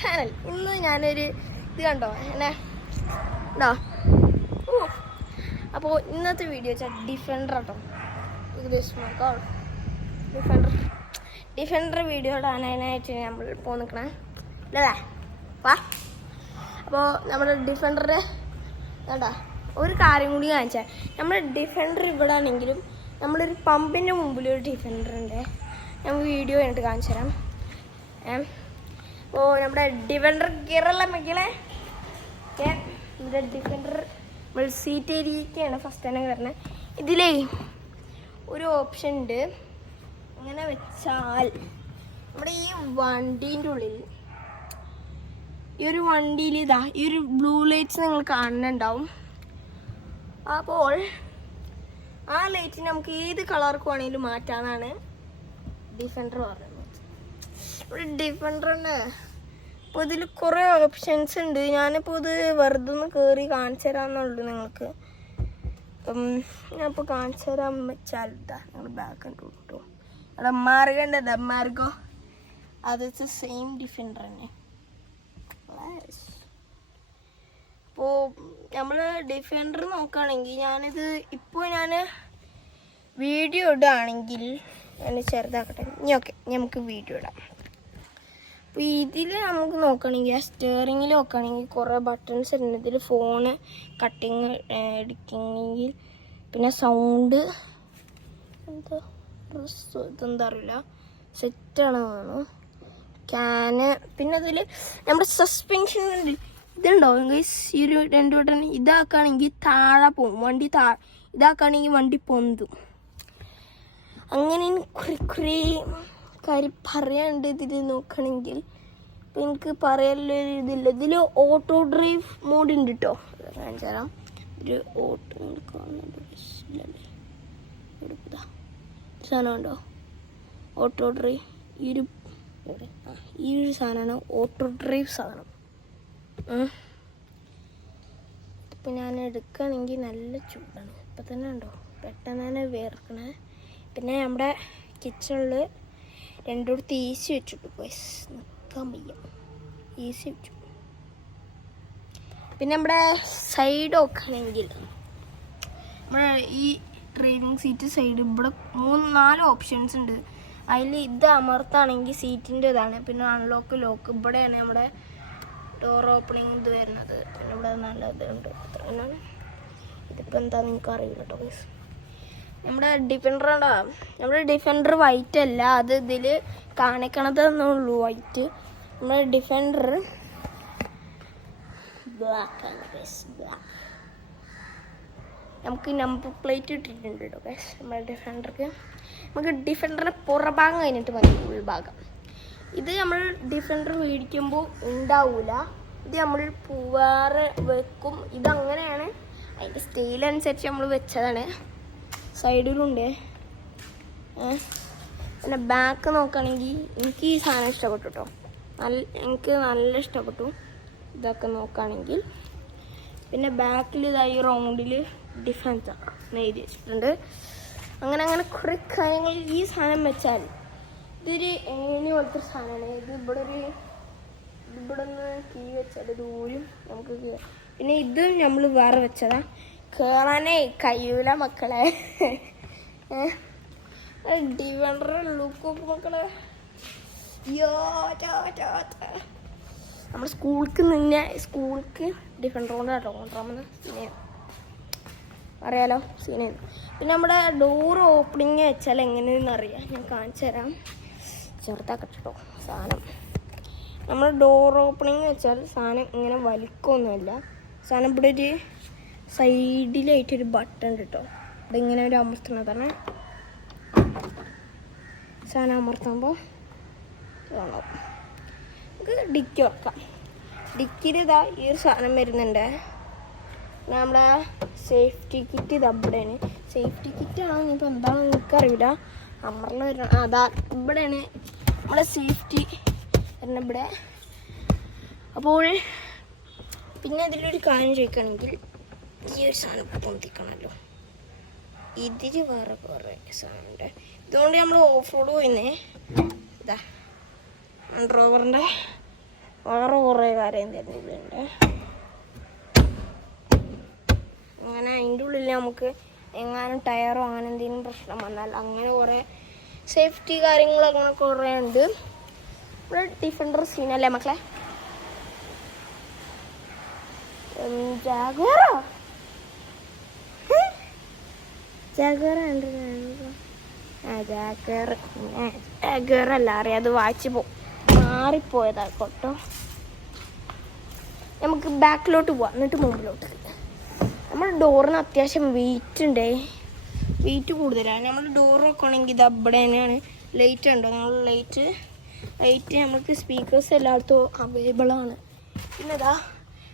Channel. ഇന്ന് ഞാനൊരു ഇത് കണ്ടോ എന്നെ ഉണ്ടോ. അപ്പോൾ ഇന്നത്തെ വീഡിയോ വെച്ചാൽ ഡിഫൻഡർ കേട്ടോ. ഡിഫൻഡർ വീഡിയോ ഇടാനായിട്ട് നമ്മൾ നിൽക്കണേ അല്ലേ വാ. അപ്പോൾ നമ്മുടെ ഡിഫൻഡറിൻ്റെ കേട്ടോ ഒരു കാര്യം കൂടി കാണിച്ചാൽ, നമ്മുടെ ഡിഫൻഡർ ഇവിടെ ആണെങ്കിലും നമ്മളൊരു പമ്പിൻ്റെ മുമ്പിലൊരു ഡിഫൻഡർ ഉണ്ട്. ഞാൻ വീഡിയോ കഴിഞ്ഞിട്ട് കാണിച്ചു തരാം. അപ്പോൾ നമ്മുടെ ഡിഫൻഡർ ഗിയറുള്ള മക്കളെ നമ്മുടെ ഡിഫൻഡർ നമ്മൾ സീറ്റ് ഏരിയയ്ക്കാണ് ഫസ്റ്റ് തന്നെ വരുന്നത്. ഇതിലേ ഒരു ഓപ്ഷൻ ഉണ്ട്. അങ്ങനെ വെച്ചാൽ നമ്മുടെ ഈ വണ്ടീൻ്റെ ഉള്ളിൽ ഈ ഒരു വണ്ടിയിൽ ഇതാ ഈ ഒരു ബ്ലൂ ലൈറ്റ്സ് നിങ്ങൾ കാണുന്നുണ്ടാവും. അപ്പോൾ ആ ലൈറ്റ് നമുക്ക് ഏത് കളർക്ക് വേണമെങ്കിലും മാറ്റാമെന്നാണ് ഡിഫൻഡർ പറയുന്നത്. ഒരു ഡിഫൻഡറുണ്ട്. അപ്പോൾ ഇതിൽ കുറേ ഓപ്ഷൻസ് ഉണ്ട്. ഞാനിപ്പോൾ ഇത് വെറുതെ ഒന്ന് കയറി കാണിച്ചു തരാമെന്നുള്ളൂ നിങ്ങൾക്ക്. അപ്പം ഞാനിപ്പോൾ കാണിച്ചു തരാൻ വെച്ചാൽ ഇതാ ഞങ്ങൾ ബാക്ക് കണ്ടു കിട്ടും. അവിടെ മാർഗുണ്ട്, മാർഗോ അത് സെയിം ഡിഫൻഡർ തന്നെ. അപ്പോൾ നമ്മൾ ഡിഫൻഡർ നോക്കുകയാണെങ്കിൽ ഞാനിത് ഇപ്പോൾ ഞാൻ വീഡിയോ ഇടുകയാണെങ്കിൽ ഞാൻ ചെറുതാക്കട്ടെ. ഇനി ഓക്കെ നമുക്ക് വീഡിയോ ഇടാം. അപ്പോൾ ഇതിൽ നമുക്ക് നോക്കുകയാണെങ്കിൽ ആ സ്റ്റെയറിങ്ങിൽ നോക്കുകയാണെങ്കിൽ കുറേ ബട്ടൺസ് ഉണ്ട്. ഇതിൽ ഫോണ് കട്ടിങ് എഡിറ്റിങ്ങെങ്കിൽ പിന്നെ സൗണ്ട് എന്താ ഡ്രസ്സ് ഇതെന്താ അറിയില്ല സെറ്റാണ് തോന്നുന്നു. ക്യാന് പിന്നെ അതിൽ നമ്മുടെ സസ്പെൻഷൻ ഉണ്ട്. ഇതുണ്ടോ ഗൈസ് ഈ ഒരു 2 ബട്ടൺ ഇതാക്കുകയാണെങ്കിൽ താഴെ പോകും വണ്ടി. ഇതാക്കുകയാണെങ്കിൽ വണ്ടി പൊന്തും. അങ്ങനെ കുറേ കാര്യം പറയാനുണ്ട് ഇതിൽ നോക്കുകയാണെങ്കിൽ. ഇപ്പം എനിക്ക് പറയാനുള്ളൊരു ഇതില്ല. ഇതിൽ ഓട്ടോ ഡ്രൈവ് മോഡ് ഉണ്ട് കേട്ടോ. കാണിച്ചു തരാം. ഒരു ഓട്ടോ കാണുന്നുണ്ടോ സാധനം ഉണ്ടോ ഓട്ടോ ഡ്രൈവ്. ഈ ഒരു സാധനമാണ് ഓട്ടോ ഡ്രൈവ് സാധനം. ഇപ്പം ഞാൻ എടുക്കുകയാണെങ്കിൽ നല്ല ചൂടാണ്. ഇപ്പം തന്നെ ഉണ്ടോ പെട്ടെന്ന് തന്നെ വേർക്കണേ. പിന്നെ നമ്മുടെ കിച്ചണിൽ 2 ഈസി വെച്ചിട്ടു ഗൈസ്, നിൽക്കാൻ വയ്യ. ഈസി വെച്ചു. പിന്നെ നമ്മുടെ സൈഡ് നോക്കുകയാണെങ്കിൽ നമ്മുടെ ഈ ഡ്രൈവിംഗ് സീറ്റ് സൈഡ് ഇവിടെ 3-4 ഓപ്ഷൻസ് ഉണ്ട്. അതിൽ ഇത് അമർത്താണെങ്കിൽ സീറ്റിൻ്റെ ഇതാണ്. പിന്നെ അൺലോക്ക് ലോക്ക് ഇവിടെയാണ് നമ്മുടെ ഡോർ ഓപ്പണിങ് ഇത് വരുന്നത്. പിന്നെ ഇവിടെ നല്ല ഇതുണ്ട്. അത്രയാണ്. ഇതിപ്പോൾ എന്താണെന്ന് നിങ്ങൾക്ക് അറിയില്ല കേട്ടോ ഗൈസ്. നമ്മുടെ ഡിഫൻഡർ ഉണ്ടോ, നമ്മുടെ ഡിഫൻഡർ വൈറ്റ് അല്ല, അത് ഇതിൽ കാണിക്കണതെന്നുള്ളൂ വൈറ്റ്. നമ്മുടെ ഡിഫൻഡർ ബ്ലാക്ക് ആണ് ഗൈസ്. ബ്ലാക്ക് നമുക്ക് നമ്പർ പ്ലേറ്റ് ഇട്ടിട്ടുണ്ട് കേട്ടോ ഗൈസ് നമ്മുടെ ഡിഫൻഡർക്ക്. നമുക്ക് ഡിഫൻഡറിൻ്റെ പുറഭാഗം കഴിഞ്ഞിട്ട് മതി ഉൾഭാഗം. ഇത് നമ്മൾ ഡിഫൻഡർ മേടിക്കുമ്പോൾ ഉണ്ടാവില്ല. ഇത് നമ്മൾ വേറെ വെക്കും. ഇതങ്ങനെയാണ് അതിൻ്റെ സ്റ്റൈലനുസരിച്ച് നമ്മൾ വെച്ചതാണ്. സൈഡിലുണ്ട്. പിന്നെ ബാക്ക് നോക്കുകയാണെങ്കിൽ എനിക്ക് ഈ സാധനം ഇഷ്ടപ്പെട്ടു കേട്ടോ. എനിക്ക് നല്ല ഇഷ്ടപ്പെട്ടു ഇതൊക്കെ നോക്കുകയാണെങ്കിൽ. പിന്നെ ബാക്കിൽ ഇതായി റൗണ്ടിൽ ഡിഫൻസ് എഴുതി വെച്ചിട്ടുണ്ട്. അങ്ങനെ കുറേ കാര്യങ്ങൾ ഈ സാധനം വെച്ചാൽ ഇതൊരു ഏണി പോലത്തെ സാധനമാണ്. ഇത് ഇവിടെ നിന്ന് കീ വെച്ചാൽ ദൂരം നമുക്ക് കീഴ. പിന്നെ ഇത് നമ്മൾ വേറെ വെച്ചതാ. കയറാനേ കഴിയൂല മക്കളെ. ഡിഫൻഡർ ലുക്ക് മക്കളെ. നമ്മുടെ സ്കൂൾക്ക് ഡിഫൻഡർ കൊണ്ട് കേട്ടോ കൊണ്ടുവരാമെന്ന് സീന അറിയാലോ. സീന. പിന്നെ നമ്മുടെ ഡോർ ഓപ്പണിങ് വെച്ചാൽ എങ്ങനെയെന്ന് അറിയാം. ഞാൻ കാണിച്ചു തരാം. ചെറുതാക്കട്ടെ കേട്ടോ സാധനം. നമ്മൾ ഡോർ ഓപ്പണിങ് വെച്ചാൽ സാധനം ഇങ്ങനെ വലിക്കൊന്നുമില്ല. സാധനം ഇവിടെ ഒരു സൈഡിലായിട്ടൊരു ബട്ടൺ ഉണ്ട് കേട്ടോ. ഇവിടെ ഇങ്ങനെ ഒരു അമർത്തുന്നതാണ്. സാധനം അമർത്തുമ്പോൾ കാണാം. നമുക്ക് ഡിക്കി വെക്കാം. ഡിക്കിയിൽ ഇതാ ഈ ഒരു സാധനം വരുന്നുണ്ട്. നമ്മുടെ സേഫ്റ്റി കിറ്റ് ഇത് അവിടെയാണ്. സേഫ്റ്റി കിറ്റാണോ ഇനിയിപ്പോൾ എന്താണെന്ന് എനിക്കറിയില്ല. അമ്മറിൽ വരണം. അതാ ഇവിടെയാണ് നമ്മുടെ സേഫ്റ്റി വരുന്നത് ഇവിടെ. അപ്പോൾ പിന്നെ ഇതിലൊരു കാര്യം ചോദിക്കുകയാണെങ്കിൽ ഈ ഒരു സാധനം പൊന്തിക്കണമല്ലോ. ഇതിൽ വേറെ കുറേ സാധനമുണ്ട്. ഇതുകൊണ്ട് നമ്മൾ ഓഫ് റോഡ് പോയിന്നേ. ഇതാ റോവറിൻ്റെ വേറെ കുറേ കാര്യം തരുന്നുണ്ട്. അങ്ങനെ അതിൻ്റെ ഉള്ളിൽ നമുക്ക് എങ്ങാനും ടയറോ അങ്ങനെ എന്തെങ്കിലും പ്രശ്നം വന്നാൽ അങ്ങനെ കുറേ സേഫ്റ്റി കാര്യങ്ങളൊക്കെ കുറേ ഉണ്ട്. ഇവിടെ ഡിഫൻഡർ സീനല്ലേ മക്കളെ? ജാഗറല്ല അറിയാം, അത് വായിച്ച് മാറിപ്പോയതായിക്കോട്ടോ. നമുക്ക് ബാക്കിലോട്ട് പോവാം, എന്നിട്ട് മുമ്പിലോട്ട്. നമ്മുടെ ഡോറിന് അത്യാവശ്യം വെയിറ്റ് കൂടുതലാണ്. നമ്മൾ ഡോർ നോക്കുകയാണെങ്കിൽ ഇത് അവിടെ തന്നെയാണ്. ലൈറ്റ് ഉണ്ടോ? നമ്മൾ ലൈറ്റ് നമുക്ക് സ്പീക്കേഴ്സ് എല്ലായിടത്തും അവൈലബിൾ ആണ്. പിന്നെ ഇതാ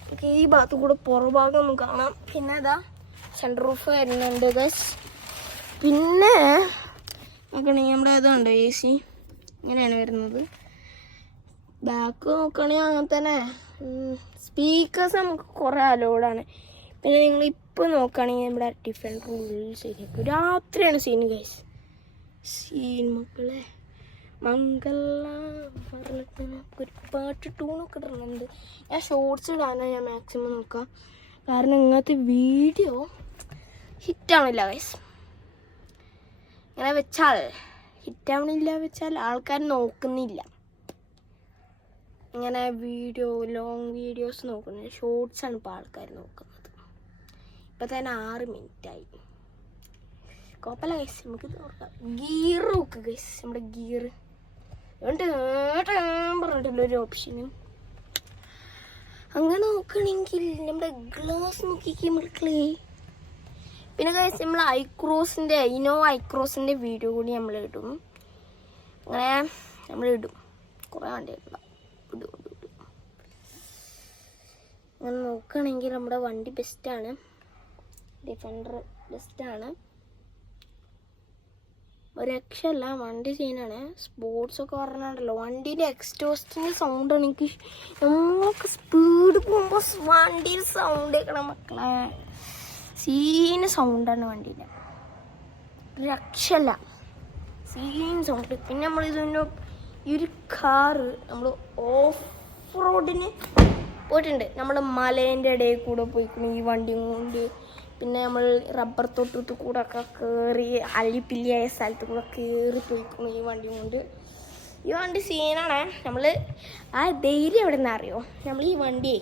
നമുക്ക് ഈ ഭാഗത്ത് കൂടെ പുറഭാഗം ഒന്ന് കാണാം. പിന്നെ ഇതാ സെൻറ്റർ റൂഫ് വരുന്നുണ്ട് ഗൈസ്. പിന്നെ നോക്കുകയാണെങ്കിൽ നമ്മുടെ ഇതുണ്ട് AC, ഇങ്ങനെയാണ് വരുന്നത്. ബാക്ക് നോക്കുകയാണെങ്കിൽ അങ്ങനെ തന്നെ. സ്പീക്കേഴ്സ് നമുക്ക് കുറേ അലോഡാണ്. പിന്നെ നിങ്ങൾ ഇപ്പോൾ നോക്കുകയാണെങ്കിൽ നമ്മുടെ ഡിഫൻഡർ ഉള്ളിൽ ശരിയാക്കും. രാത്രിയാണ് സീൻ ഗൈസ്. മക്കളെ ഒരു പാട്ട് ടൂണൊക്കെ ഇടുന്നുണ്ട്. ഞാൻ ഷോർട്സ് ഇടാനാണ് ഞാൻ മാക്സിമം നോക്കാം, കാരണം ഇങ്ങനത്തെ വീഡിയോ ഹിറ്റാവണില്ല ഗൈസ്. ഇങ്ങനെ വെച്ചാൽ ഹിറ്റാവണില്ല വെച്ചാൽ ആൾക്കാർ നോക്കുന്നില്ല. ഇങ്ങനെ ലോങ് വീഡിയോസ് നോക്കുന്നത്, ഷോർട്സാണ് ഇപ്പോൾ ആൾക്കാർ നോക്കുന്നത്. ഇപ്പം തന്നെ 6 മിനിറ്റായി. കുഴപ്പമില്ല ഗൈസ്, നമുക്ക് നോക്കാം. ഗിയർ നോക്കുക ഗൈസ്, നമ്മുടെ ഗിയർ പറഞ്ഞിട്ടുള്ളൊരു ഓപ്ഷനും. അങ്ങനെ നോക്കുകയാണെങ്കിൽ നമ്മുടെ ഗ്ലാസ് നോക്കിക്കേ മക്കളെ. പിന്നെ ഗൈസ് നമ്മൾ ഇനോവ ഐക്രോസിൻ്റെ വീഡിയോ കൂടി നമ്മൾ ഇടും. അങ്ങനെ നമ്മളിടും, കുറേ വണ്ടികളുള്ള ഇടും. അങ്ങനെ നോക്കുകയാണെങ്കിൽ നമ്മുടെ വണ്ടി ബെസ്റ്റാണ്, ഡിഫൻഡർ ബെസ്റ്റാണ്, ഒരു രക്ഷയല്ല. വണ്ടി സീനാണ്. സ്പോർട്സൊക്കെ പറഞ്ഞാണ്ടല്ലോ, വണ്ടീൻ്റെ എക്സ്റ്റോസ്റ്റിൻ്റെ സൗണ്ടാണ് എനിക്ക്. നമുക്ക് സ്പീഡ് പോകുമ്പോൾ വണ്ടിയിൽ സൗണ്ട് കേൾക്കണം മക്കളെ. സീന് സൗണ്ടാണ് വണ്ടീൻ്റെ, രക്ഷയല്ല, സീൻ സൗണ്ട്. പിന്നെ നമ്മളിതിൻ്റെ ഈ ഒരു കാറ് നമ്മൾ ഓഫ് റോഡിന് പോയിട്ടുണ്ട്. നമ്മൾ മലേൻ്റെ ഇടയിൽ കൂടെ പോയിക്കണം ഈ വണ്ടി കൊണ്ട്. പിന്നെ നമ്മൾ റബ്ബർ തോട്ടത്തിൽ കൂടെ ഒക്കെ കയറി അല്ലിപ്പില്ലിയായ സ്ഥലത്ത് കൂടെ കയറി പോയിക്കണം ഈ വണ്ടി കൊണ്ട്. ഈ വണ്ടി സീനാണ്. നമ്മൾ ആ ധൈര്യം എവിടെ നിന്ന് അറിയോ? നമ്മൾ ഈ വണ്ടിയെ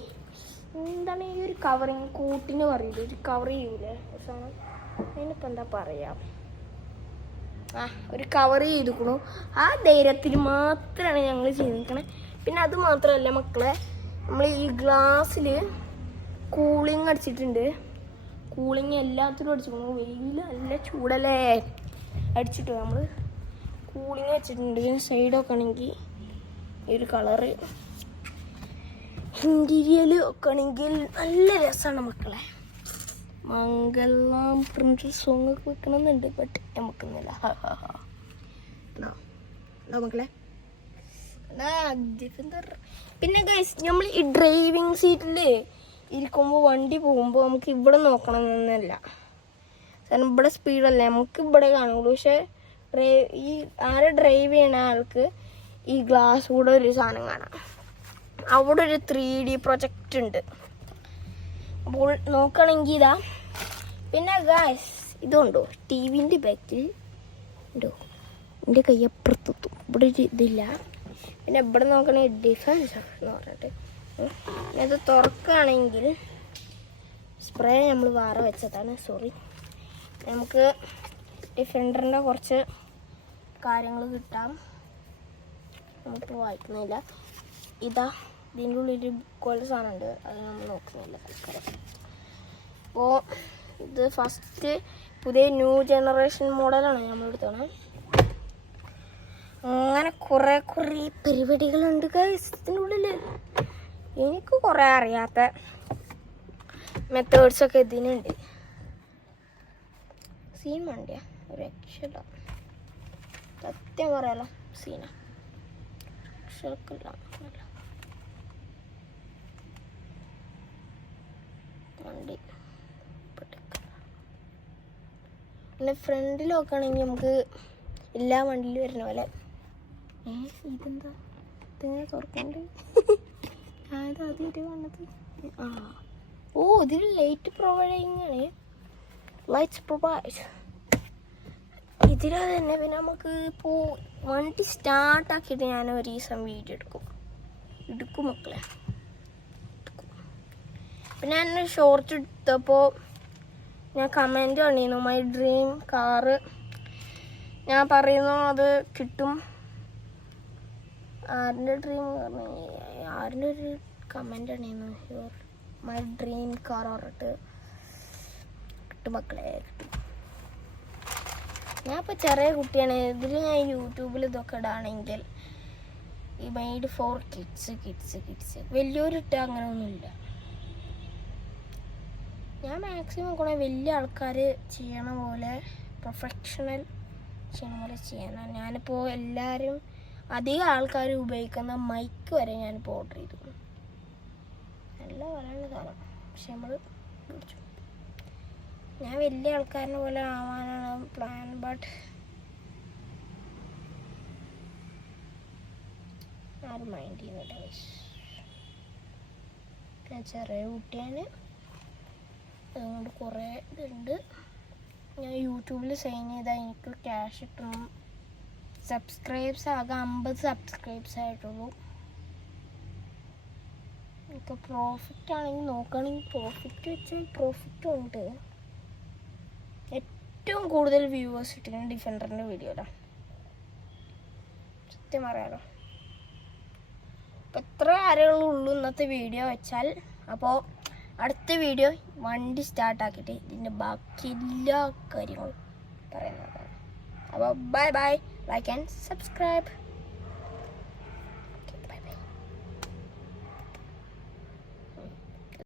എന്താണ് ഈ ഒരു കവറിങ് കൂട്ടിന് പറയില്ല, ഒരു കവർ ചെയ്യൂലേ സാധനം, അതിനിപ്പോൾ എന്താ പറയാം, ഒരു കവർ ചെയ്തിക്കണു. ആ ധൈര്യത്തിൽ മാത്രമാണ് ഞങ്ങൾ ചെയ്തിരിക്കണേ. പിന്നെ അത് മാത്രമല്ല മക്കളെ, നമ്മൾ ഈ ഗ്ലാസ്സിൽ കൂളിങ് അടിച്ചിട്ടുണ്ട്. കൂളിങ് എല്ലാത്തിനും അടിച്ചിരിക്കുന്നു. വെയിൽ നല്ല ചൂടല്ലേ, അടിച്ചിട്ട് നമ്മൾ കൂളിങ് വെച്ചിട്ടുണ്ട്. സൈഡൊക്കെ ആണെങ്കിൽ ഈ ഒരു കളറ്, ഇൻറ്റീരിയൽ ഒക്കെ ആണെങ്കിൽ നല്ല രസമാണ് മക്കളെ. മംഗളം പ്രിൻസ് സോങ് ഒക്കെ വെക്കണമെന്നുണ്ട്, ബട്ട് നമുക്കൊന്നുമില്ല. മക്കളെ പിന്നെ ഗൈസ് നമ്മൾ ഈ ഡ്രൈവിംഗ് സീറ്റിൽ ഇരിക്കുമ്പോൾ വണ്ടി പോകുമ്പോൾ നമുക്ക് ഇവിടെ നോക്കണമെന്നല്ല, കാരണം ഇവിടെ സ്പീഡല്ലേ നമുക്ക് ഇവിടെ കാണുള്ളൂ. പക്ഷെ ഈ ആരെ ഡ്രൈവ് ചെയ്യണ ആൾക്ക് ഈ ഗ്ലാസ് കൂടെ ഒരു സാധനം കാണാം. അവിടെ ഒരു 3D പ്രൊജക്റ്റ് ഉണ്ട്. അപ്പോൾ നോക്കുകയാണെങ്കിൽ ഇതാ. പിന്നെ ഗൈസ് ഇതുണ്ടോ, TV-ൻ്റെ ബാക്കിൽ ഉണ്ടോ, എൻ്റെ കയ്യപ്പുറത്തെത്തും, ഇവിടെ ഒരു ഇതില്ല. പിന്നെ ഇവിടെ നോക്കണമെങ്കിൽ ഡിഫൻസ് എന്ന് പറഞ്ഞിട്ട് ഇത് തുറക്കുകയാണെങ്കിൽ സ്പ്രേ നമ്മൾ വേറെ വെച്ചതാണ്, സോറി. നമുക്ക് ഡിഫൻഡറിൻ്റെ കുറച്ച് കാര്യങ്ങൾ കിട്ടാം, നമുക്ക് വായിക്കുന്നില്ല. ഇതാ ഇതിൻ്റെ ഉള്ളിൽ കൊല്ല സാധനമുണ്ട്, അത് നമ്മൾ നോക്കുന്നില്ല തൽക്കാലം. അപ്പോൾ ഇത് ഫസ്റ്റ് പുതിയ ന്യൂ ജനറേഷൻ മോഡലാണ് നമ്മളെടുത്താണ്. അങ്ങനെ കുറേ പരിപാടികളുണ്ട് ഗൈസ് ഇതിനുള്ളിൽ. എനിക്ക് കുറേ അറിയാത്ത മെത്തേഡ്സൊക്കെ ഇതിനുണ്ട്. സീൻ വണ്ടിയാ, ഒരു രക്ഷയില്ല, സത്യം പറയാലോ സീനാ, രക്ഷയില്ല വണ്ടി. പിന്നെ ഫ്രണ്ടിൽ നോക്കുകയാണെങ്കിൽ നമുക്ക് എല്ലാ വണ്ടിയിലും വരുന്ന പോലെ ഇതെന്താ ഇതിങ്ങനെ തുറക്കണ്ട് ഞാനിത് ആദ്യമായിട്ട് കാണുന്നത്. ഓ ഇതിൽ ലൈറ്റ് പ്രൊവൈഡിങ് ലൈറ്റ്സ് പ്രൊവൈഡ് ഇതിലാ തന്നെ. പിന്നെ നമുക്ക് ഇപ്പോൾ വണ്ടി സ്റ്റാർട്ടാക്കിയിട്ട് ഞാൻ ഒരു ദിവസം വീഡിയോ എടുക്കും മക്കളെ. പിന്നെ ഞാൻ ഷോർട്ട് എടുത്തപ്പോൾ ഞാൻ കമൻറ്റ് കണ്ടിരുന്നു, മൈ ഡ്രീം കാറ്. ഞാൻ പറയുന്നു അത് കിട്ടും. ആരുടെ ഡ്രീം ആരുടെ ഒരു കമൻറ്റ് കണ്ടിരുന്നു, യുവർ മൈ ഡ്രീം കാർ പറഞ്ഞിട്ട് കിട്ടും മക്കളെ, കിട്ടും. ഞാൻ ഇപ്പോൾ ചെറിയ കുട്ടിയാണ്. ഇതിൽ ഞാൻ യൂട്യൂബിൽ ഇതൊക്കെ ഇടാണെങ്കിൽ ഈ മെയ്ഡ് ഫോർ കിഡ്സ് വലിയൊരിട്ട് അങ്ങനെ ഒന്നുമില്ല. ഞാൻ മാക്സിമം കൂടെ വലിയ ആൾക്കാർ ചെയ്യണ പോലെ, പ്രൊഫഷണൽ ചെയ്യണ പോലെ ചെയ്യാനാണ്. ഞാനിപ്പോൾ എല്ലാവരും അധികം ആൾക്കാർ ഉപയോഗിക്കുന്ന മൈക്ക് വരെ ഞാനിപ്പോൾ ഓർഡർ ചെയ്തു. നല്ല പറയുന്ന സാധനം, പക്ഷെ നമ്മൾ പിടിച്ചു. ഞാൻ വലിയ ആൾക്കാരിനെ പോലെ ആവാനാണ് പ്ലാൻ. ബട്ട് ആരും മൈൻഡ് ചെയ്യുന്നില്ല. ഞാൻ ചെറിയ കുട്ടിയാണ്, അതുകൊണ്ട് കുറേ ഇതുണ്ട്. ഞാൻ യൂട്യൂബിൽ സൈൻ ചെയ്താൽ എനിക്ക് ക്യാഷ് കിട്ടണം. സബ്സ്ക്രൈബ്സ് ആകെ 50 സബ്സ്ക്രൈബ്സ് ആയിട്ടുള്ളൂ. ഇപ്പോൾ പ്രോഫിറ്റ് ആണെങ്കിൽ നോക്കുകയാണെങ്കിൽ പ്രോഫിറ്റ് വെച്ചാൽ പ്രോഫിറ്റും ഉണ്ട്. ഏറ്റവും കൂടുതൽ വ്യൂവേഴ്സ് കിട്ടുന്നത് ഡിഫൻഡറിൻ്റെ വീഡിയോയിലാണ്, സത്യം പറയാലോ. അപ്പോൾ എത്ര ആളുകളുള്ളൂ ഇന്നത്തെ വീഡിയോ വെച്ചാൽ. അപ്പോൾ അടുത്ത വീഡിയോ വണ്ടി സ്റ്റാർട്ടാക്കിയിട്ട് ഇതിൻ്റെ ബാക്കി എല്ലാ കാര്യങ്ങളും പറയുന്നതാണ്. അപ്പോൾ ബൈ, ലൈക്ക് ആൻഡ് സബ്സ്ക്രൈബ്.